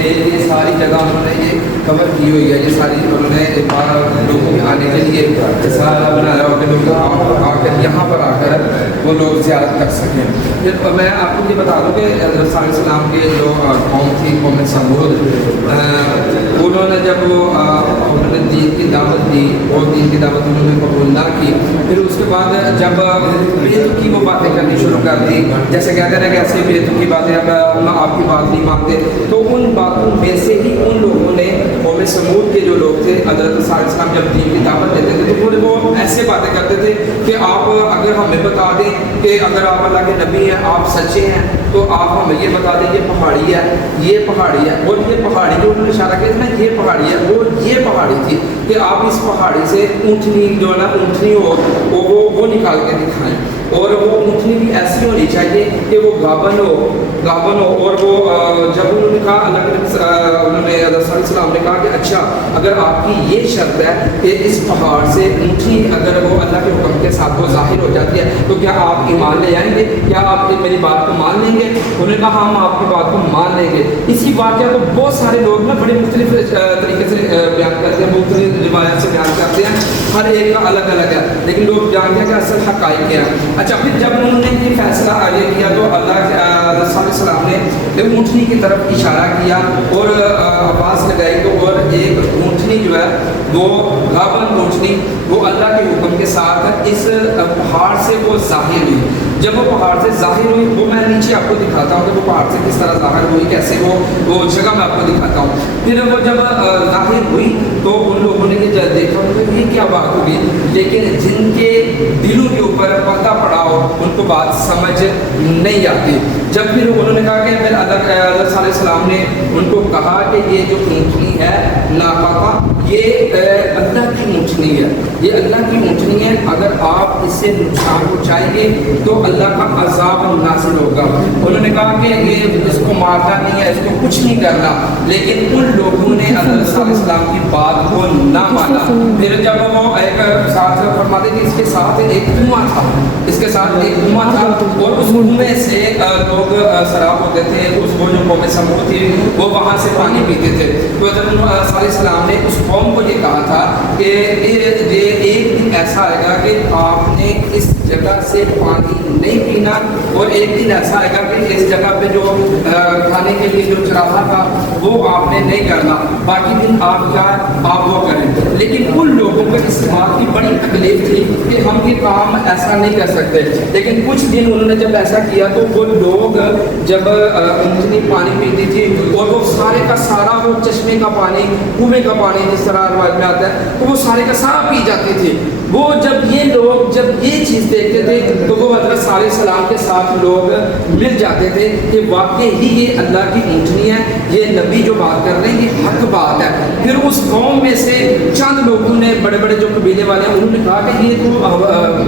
یہ ساری جگہ انہوں نے یہ کور کی ہوئی ہے، یہ ساری انہوں نے لوگوں کے آنے کے لیے سارا بنایا ہوا کہ لوگ آ کر یہاں پر آ کر وہ لوگ زیارت کر سکیں۔ پھر میں آپ کو یہ بتا دوں کہ حضرت صالح علیہ السلام کے جو قوم تھی، قوم سمود، انہوں نے جب انہوں نے دین کی دعوت دی اور دین کی دعوت انہوں نے قبول نہ کی، پھر اس کے بعد جب بے تکی وہ باتیں کرنی شروع کر دی، جیسے کہتے ہیں کہ ایسی بے تکی باتیں اب ہم آپ کی بات نہیں مانتے، تو ان باتوں میں سے ہی ان لوگوں نے قوم سمود کے جو لوگ تھے حضرت صالح علیہ السلام جب دین کی دعوت دیتے تھے تو وہ ایسے باتیں کرتے تھے کہ آپ اگر ہمیں بتا دیں کہ اگر آپ اللہ کے نبی ہیں، آپ سچے ہیں، تو آپ ہمیں یہ بتا دیں یہ پہاڑی ہے، یہ پہاڑی ہے، اور یہ پہاڑی جو انہوں نے اشارہ کیا تھا نا، یہ پہاڑی ہے، وہ یہ پہاڑی تھی کہ آپ اس پہاڑی سے اونٹنی جو ہے نا، اونٹنی ہو وہ نکال کے دکھائیں، اور وہ اونٹنی بھی ایسی ہونی چاہیے کہ وہ گابن ہو، اور وہ جب انہوں نے کہا اللہ کے انہوں نے حضرت صلی اللہ علیہ وسلم نے کہا کہ اچھا اگر آپ کی یہ شرط ہے کہ اس پہاڑ سے اونٹنی اگر وہ اللہ کے حکم کے ساتھ وہ ظاہر ہو جاتی ہے تو کیا آپ ایمان لے آئیں گے، کیا آپ میری بات کو مان لیں گے؟ انہوں نے کہا ہم آپ کی بات کو مان لیں گے۔ اسی واقعہ کو بہت سارے لوگ نا بڑے مختلف طریقے سے بیان کرتے ہیں، مختلف روایت سے بیان کرتے ہیں، ہر ایک کا الگ الگ ہے، لیکن لوگ جانتے ہیں کہ اصل حقائق کیا ہے۔ اچھا پھر جب انہوں نے یہ فیصلہ آگے کیا تو اللہ کے صلی اللہ علیہ وسلم نے اونٹنی کی طرف اشارہ کیا اور آواز لگائی تو اور ایک اونٹنی جو ہے وہ گابن اونٹنی وہ اللہ کے حکم کے ساتھ اس پہاڑ سے وہ ظاہر ہوئی۔ جب وہ پہاڑ سے ظاہر ہوئی وہ میں نیچے آپ کو دکھاتا ہوں کہ وہ پہاڑ سے کس طرح ظاہر ہوئی، کیسے وہ جگہ میں آپ کو دکھاتا ہوں۔ پھر وہ جب ظاہر ہوئی تو ان لوگوں نے یہ دیکھا کہ یہ کیا بات ہوگی، لیکن جن کے دلوں کے اوپر پردہ پڑا ہو ان کو بات سمجھ نہیں آتی۔ جب پھر انہوں نے کہا کہ پھر حضرت صلی اللہ علیہ وسلم نے ان کو کہا کہ یہ جو اونٹنی ہے ناپاکا، یہ اللہ کی اونٹنی ہے، یہ اللہ کی اونٹنی ہے، اگر آپ اس سے نقصان پہنچائیں گے تو اللہ کا عذاب نازل ہوگا۔ انہوں نے کہا کہ یہ اس کو مارنا نہیں ہے، اس کو کچھ نہیں کرنا، لیکن ان لوگوں نے حضرت صلی اللہ علیہ وسلم کی بات کو نہ مانا۔ پھر جب وہ ایک ساتھ فرماتے کہ اس کے ساتھ ایک کنواں تھا، اس کے ساتھ ایک کنواں تھا اور اس کنویں سے لوگ سراب ہوتے تھے، اس وہ جو قوم سمود تھی وہ وہاں سے پانی پیتے تھے۔ تو حضرت صلی اللہ علیہ وسلم نے اس قوم کو یہ کہا تھا کہ یہ ایک دن ایسا آئے گا کہ آپ نے اس جگہ سے پانی نہیں پینا، اور ایک دن ایسا آئے گا کہ اس جگہ پہ جو کھانے کے لیے جو چراغا تھا وہ آپ نے نہیں کرنا، باقی دن آپ وہ کریں۔ لیکن ان لوگوں کو اس بات کی بڑی تکلیف تھی کہ ہم یہ کام ایسا نہیں کر سکتے، لیکن کچھ دن انہوں نے جب ایسا کیا تو وہ لوگ جب اونٹنی پانی پیتی تھی اور وہ سارے کا سارا وہ چشمے کا پانی، کنویں کا پانی جس طرح روایت میں آتا ہے تو وہ سارے کا سارا پی جاتی تھی۔ وہ جب یہ لوگ جب یہ چیز دیکھتے تھے تو وہ حضرت صالح علیہ السلام کے ساتھ لوگ مل جاتے تھے کہ واقعی ہی یہ اللہ کی اونٹنی ہے، یہ نبی جو بات کر رہے ہیں یہ حق بات ہے۔ پھر اس قوم میں سے چند لوگوں نے، بڑے بڑے جو قبیلے والے ہیں، انہوں نے کہا کہ یہ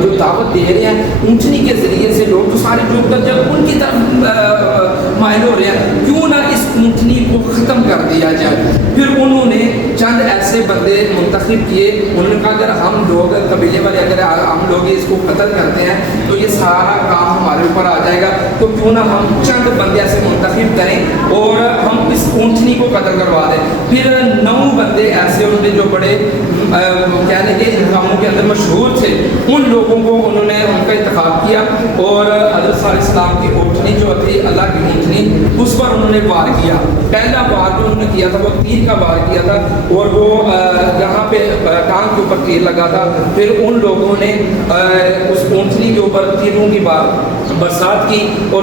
جو دعوت دے رہے ہیں اونٹنی کے ذریعے سے لوگ تو سارے لوگ جب ان کی طرف مائل ہو رہے ہیں، کیوں نہ اس اونٹنی کو ختم کر دیا جائے۔ پھر انہوں نے چند ایسے بندے منتخب کیے، انہوں نے کہا اگر ہم لوگ قبیلے والے اگر ہم لوگ اس کو قتل کرتے ہیں تو یہ سارا کام ہمارے اوپر آ جائے گا، تو کیوں نہ ہم چند بندے ایسے منتخب کریں اور ہم اس اونٹنی کو قتل کروا دیں۔ پھر 9 بندے ایسے انہوں نے جو بڑے کہنے کے ان کاموں کے اندر مشہور تھے، ان لوگوں کو انہوں نے ان کا انتخاب کیا اور حضرت صلی اللہ علیہ وسلم کی اونٹنی جو تھی اللہ کی اونٹنی، اس پر انہوں نے وار کیا۔ پہلا وار جو انہوں نے کیا تھا وہ تیر کا وار کیا تھا اور وہ یہاں پہ ٹانگ کے اوپر تیر لگا تھا۔ پھر ان لوگوں نے اس اونٹنی کے اوپر تیروں کی برسات کی اور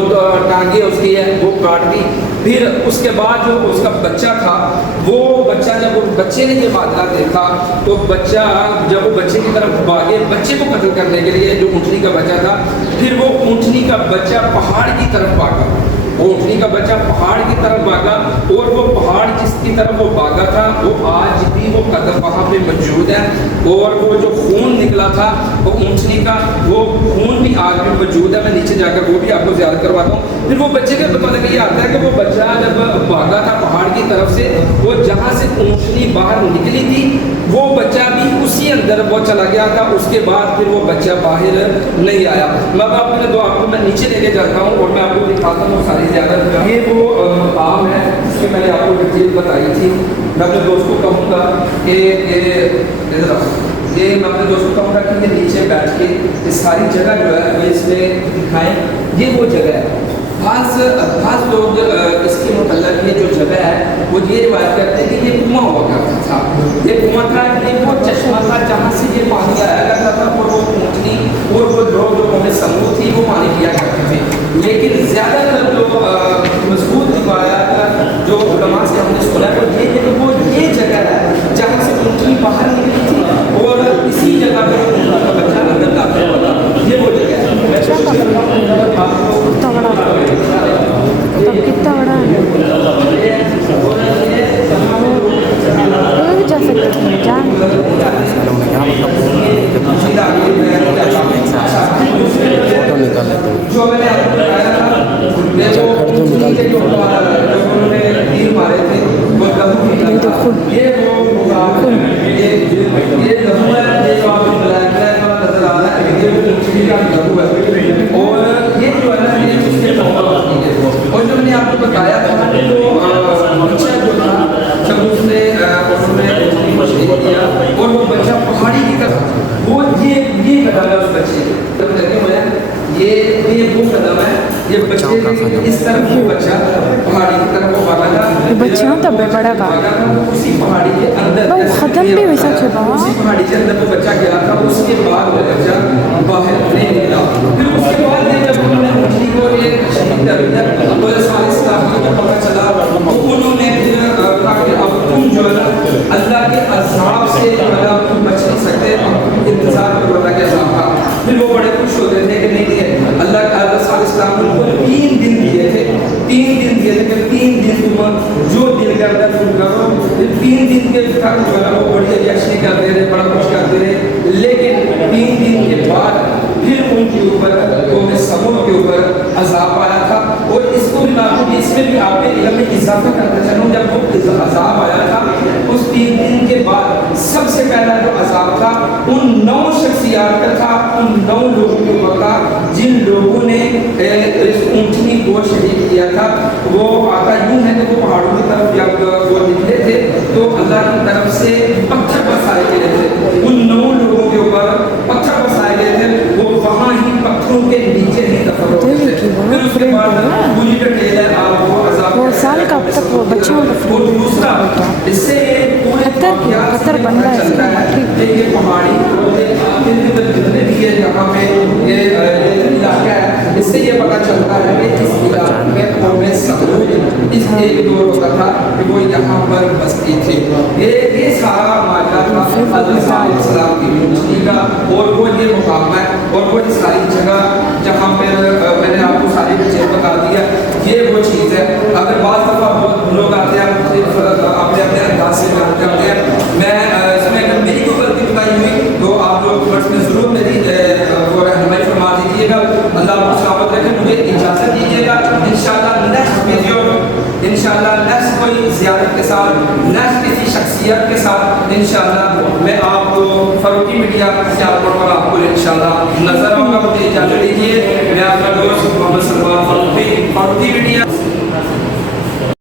ٹانگیں اس کی ہے وہ کاٹ دی۔ پھر اس کے بعد جو اس کا بچہ تھا، وہ بچہ جب بچے نے یہ معاملہ دیکھا تو بچہ جب وہ بچے کی طرف بھاگے بچے کو قتل کرنے کے لیے جو اونٹنی کا بچہ تھا، پھر وہ اونٹنی کا بچہ پہاڑ کی طرف بھاگا، اونٹنی کا بچہ پہاڑ کی طرف بھاگا اور وہ پہاڑ جس کی طرف وہ وہ بھاگا تھا وہ آج بھی وہ قدم وہاں پہ موجود ہے، اور وہ جو خون نکلا تھا وہ اونٹنی کا وہ خون بھی آج بھی موجود ہے. میں نیچے جا کر وہ بھی آپ کو زیادہ کرواتا ہوں. پھر وہ بچے کا مطلب یہ آتا ہے کہ وہ بچہ جب بھاگا تھا پہاڑ کی طرف سے، وہ جہاں سے اونٹنی باہر نکلی تھی وہ بچہ بھی اسی اندر وہ چلا گیا تھا. اس کے بعد پھر وہ بچہ باہر نہیں آیا. میں آپ نے دو آپ کو میں نیچے لے کے جاتا ہوں اور میں آپ کو دکھاتا ہوں ساری زیادہ. یہ وہ مقام ہے جس کی میں نے آپ کو ڈیٹیل بتائی تھی. میں اپنے دوست کو کہوں گا کہ یہ میں اپنے دوست کو کہوں گا کہ یہ نیچے بیٹھ کے یہ ساری جگہ جو ہے وہ اس میں دکھائیں. یہ وہ جگہ ہے. بعض لوگ اس کے متعلق یہ جو جگہ ہے وہ یہ روایت کرتے ہیں کہ یہ کنواں ہوا کرتا تھا. یہ کنواں تھا، یہ وہ چشمہ تھا جہاں سے یہ پانی آیا کرتا تھا اور وہ اونٹنی اور وہ لوگ جو قوم سمود تھی وہ پانی پیا کرتے تھے. لیکن زیادہ تر جو مضبوط روایات جو علماء سے ہم نے سنا ہے وہ یہ کہ وہ یہ جگہ ہے جہاں سے اونٹنی باہر نکلی تھی اور اسی جگہ پہ اونٹنی کا بچہ اندر داخل ہوا تھا. یہ وہ جگہ ہے. کتنا بڑا ہے جا سکتے ہیں جان فوٹو نکال لیتے ہیں. جو میں نے آپ کو بتایا تھا یہ اور جو میں نے آپ کو بتایا تھا اور وہ بچہ پہاڑی کی طرف وہ یہ قدم ہے اس بچے یہ وہ قدم ہے یہ بچے اس طرف وہ بچہ پہاڑی کی طرف وہ بھاگا تھا. بچوں تب بڑا کا اسی پہاڑی کے اندر وہ ختم بھی ویسا چھپا اسی پہاڑی کے اندر وہ بچہ گیا تھا. اس کے بعد وہ بچہ باہر نہیں نکلا. پھر اس کے بعد جب انہوں نے مچھلی کو ایک شہید کر دیا تو اسلام کو پتہ چلا تو انہوں نے پھر کہا کہ اب تم جو ہے نا اللہ کے عذاب سے تم بچ نہیں سکتے، انتظار کرو اللہ کے عذاب کا. پھر وہ بڑے خوش ہوتے تھے کہ نہیں اللہ کا اسلام نے ان کو 3 دن دیے تھے. 3 دن دیے تھے کہ 3 دن تم جو دل کرتا تم کرو. 3 دن کے تک جو ہے وہ بڑی عیاشی کرتے رہے، بڑا کچھ کرتے رہے. لیکن 3 دن کے بعد پھر ان کے اوپر قوم سمود کے اوپر عذاب آیا تھا. اور اس کو بھی معلوم اس میں بھی آپ کے علم میں اضافہ کرتا چلوں جب وہ عذاب آیا تھا اس 3 دن کے بعد سب سے پہلا جو عذاب تھا ان 9 شخصیات کا تھا، ان 9 لوگوں کے اوپر تھا جن لوگوں نے اس اونٹنی کو شہید کیا تھا. وہ آتا یوں ہے کہ وہ پہاڑوں کی طرف جب وہ نکلے تھے تو اللہ کی طرف سے پتھر برسائے گئے تھے. ان 9 لوگوں کے اوپر پتھر برسائے گئے تھے. وہ وہاں ہی پتھروں کے نیچے ہی دفن ہو گئے تھے. پھر اس کے بعد پوری ڈیٹیل ہے آپ کو عذاب وہ سال کا اب تک وہ بچوں اور دوسرا اس سے پتھر بن رہا ہے یہ پہاڑی جتنے بھی ہے جہاں پہ یہ علاقہ ہے اس سے یہ پتہ چلتا ہے کہ اس علاقے میں قوم سمود اس ایک دور ہوتا تھا کہ وہ یہاں پر بستی تھی. یہ سارا معاملہ تھا حضرت علیہ السلام کی مچھلی کا اور وہ یہ مقام ہے اور وہ ساری جگہ جہاں پہ میں نے آپ کو ساری چیز بتا دیا. یہ وہ چیز ہے. اگر بعض دفعہ بہت لوگ آتے ہیں اپنے اپنے انداز سے بیان کرتے ہیں. میں اس میں اگر میری کوئی غلطی بتائی ہوئی تو آپ لوگ کمنٹس میں ضرور میری وہ رہنمائی فرما دیجیے گا. اللہ آپ کو سلامت رکھے. مجھے اجازت دیجیے گا انشاءاللہ نیکسٹ ویڈیو انشاءاللہ نیکسٹ کوئی زیارت کے ساتھ نیکسٹ کسی شخصیت کے ساتھ انشاءاللہ میں آپ کو فاروقی میڈیا سیالکوٹ پر آپ کو انشاءاللہ نظر آؤں گا. مجھے اجازت دیجیے. میں آپ کا دوست محمد سلمان فاروقی میڈیا.